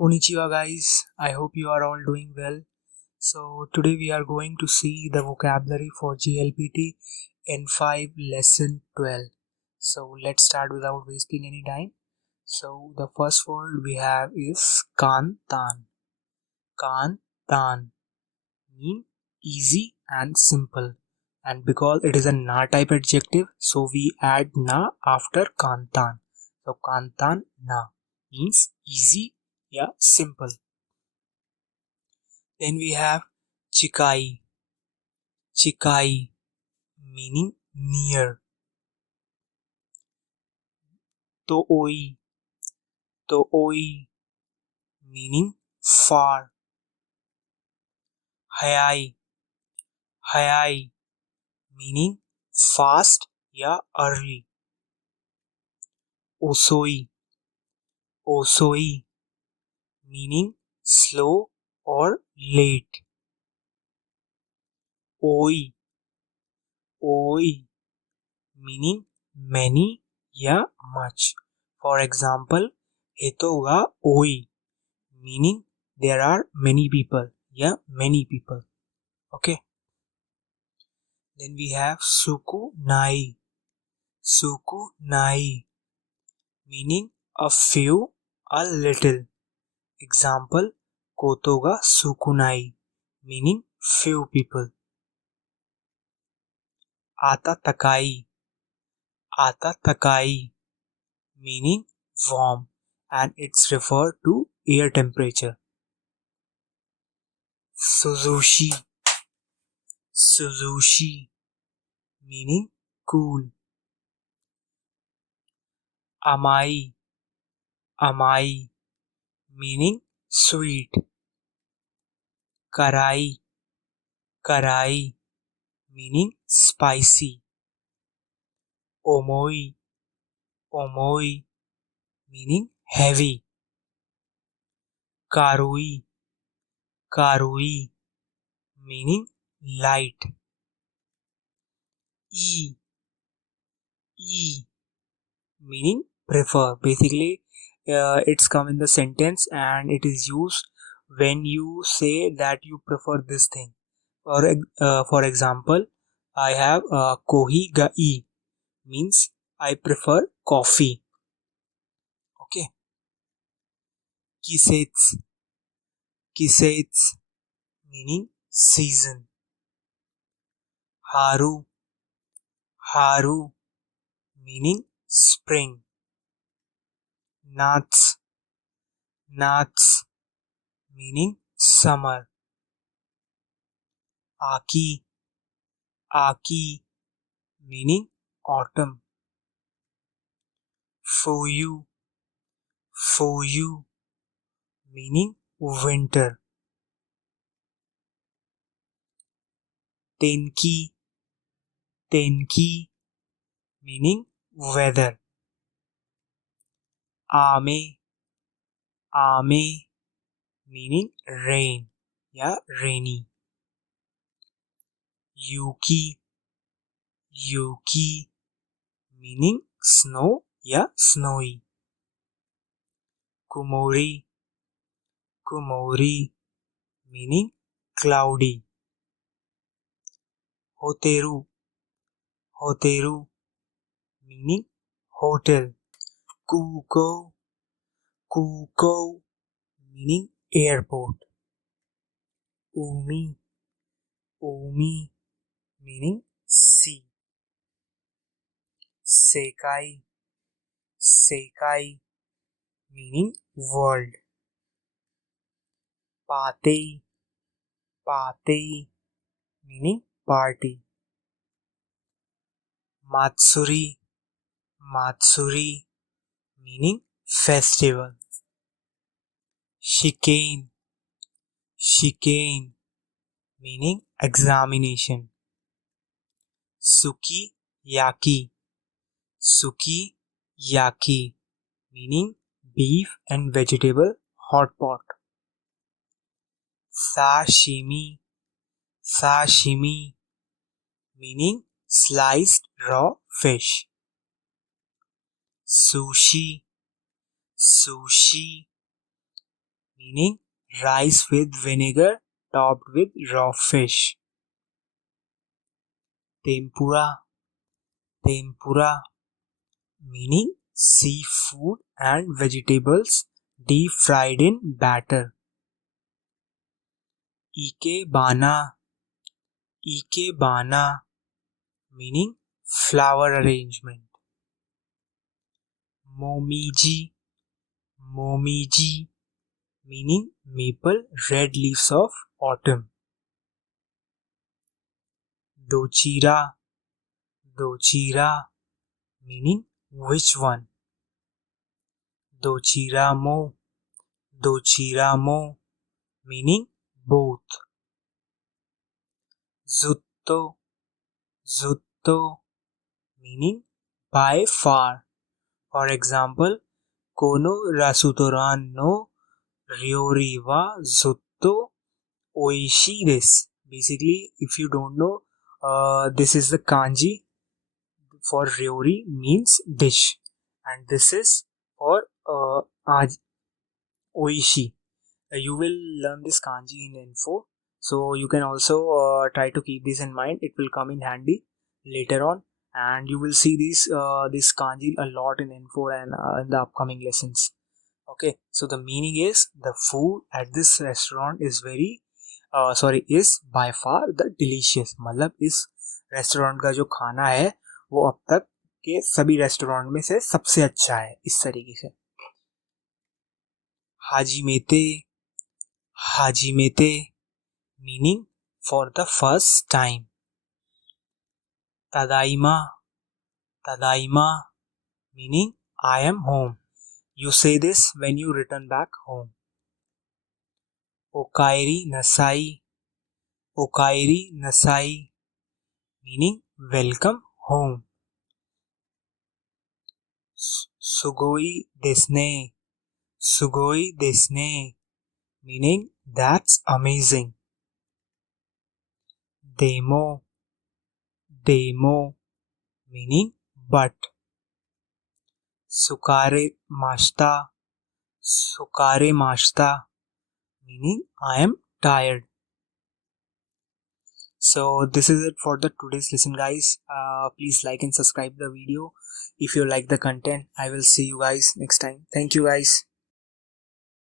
Konnichiwa guys, I hope you are all doing well. So today we are going to see the vocabulary for JLPT N5 lesson 12. So let's start without wasting any time. So the first word we have is Kantan. Kantan mean easy and simple. And because it is a na type adjective, so we add na after Kantan. So Kantan na means easy, simple. Then we have Chikai. Chikai meaning near. Tooi. Tooi meaning far. Hayai. Hayai meaning fast early. Osoi. Osoi meaning slow or late. Oi. Oi meaning many much. For example, Heto ga oi meaning there are many people. Many people. Okay. Then we have Suku Nai. Suku Nai meaning a few, a little. Example, Koto ga Sukunai meaning few people. Ata Takai. Ata Takai meaning warm, and it's referred to air temperature. Suzushi. Suzushi meaning cool. Amai. Amai meaning sweet. Karai. Karai meaning spicy. Omoi. Omoi meaning heavy. Karui. Karui meaning light. E. E meaning prefer. Basically, it's come in the sentence and it is used when you say that you prefer this thing. For example, I have kohi ga e means I prefer coffee. Okay. Kisetsu. Kisetsu meaning season. Haru. Haru meaning spring. Nats. Nats meaning summer. Aki. Aki meaning autumn. Fuyu. Fuyu meaning winter. Tenki. Tenki meaning weather. Ame. Ame meaning rain. Rainy. Yuki. Yuki meaning snow. Snowy. Kumori. Kumori meaning cloudy. Hoteru. Hoteru meaning hotel. Kuko. Kuko meaning airport. Umi. Umi meaning sea. Sekai. Sekai meaning world. Patei. Patei meaning party. Matsuri. Matsuri meaning festival. Shikane. Shikane meaning examination. Suki yaki. Suki yaki meaning beef and vegetable hot pot. Sashimi. Sashimi meaning sliced raw fish. Sushi. Sushi meaning rice with vinegar topped with raw fish. Tempura, tempura, meaning seafood and vegetables deep fried in batter. Ikebana, ikebana, meaning flower arrangement. Momiji, momiji, meaning maple red leaves of autumn. Dochira, dochira, meaning which one. Dochiramo, dochiramo, meaning both. Zutto, zutto, meaning by far. For example, kono rasutoran no ryori wa zutto oishi desu. Basically, if you don't know, this is the kanji for ryori means dish, and this is for oishi. You will learn this kanji in info, so you can also try to keep this in mind. It will come in handy later on, and you will see this kanji a lot in info and in the upcoming lessons. Okay, so the meaning is the food at this restaurant is is by far the delicious. मतलब इस restaurant का जो खाना है वो अब तक के सभी रेस्टोरेंट में से सबसे अच्छा है, इस तरीके से. हाजीमेते, हाजीमेते, meaning for the first time. Tadaima, tadaima, meaning I am home. You say this when you return back home. Okaeri nasai, okaeri nasai, meaning welcome home. Sugoi desne, sugoi desne, meaning that's amazing. Demo, demo, meaning but. Sukare mashta, sukare mashta, meaning I am tired. So this is it for the today's lesson, guys. Please like and subscribe the video if you like the content. I will see you guys next time. Thank you, guys.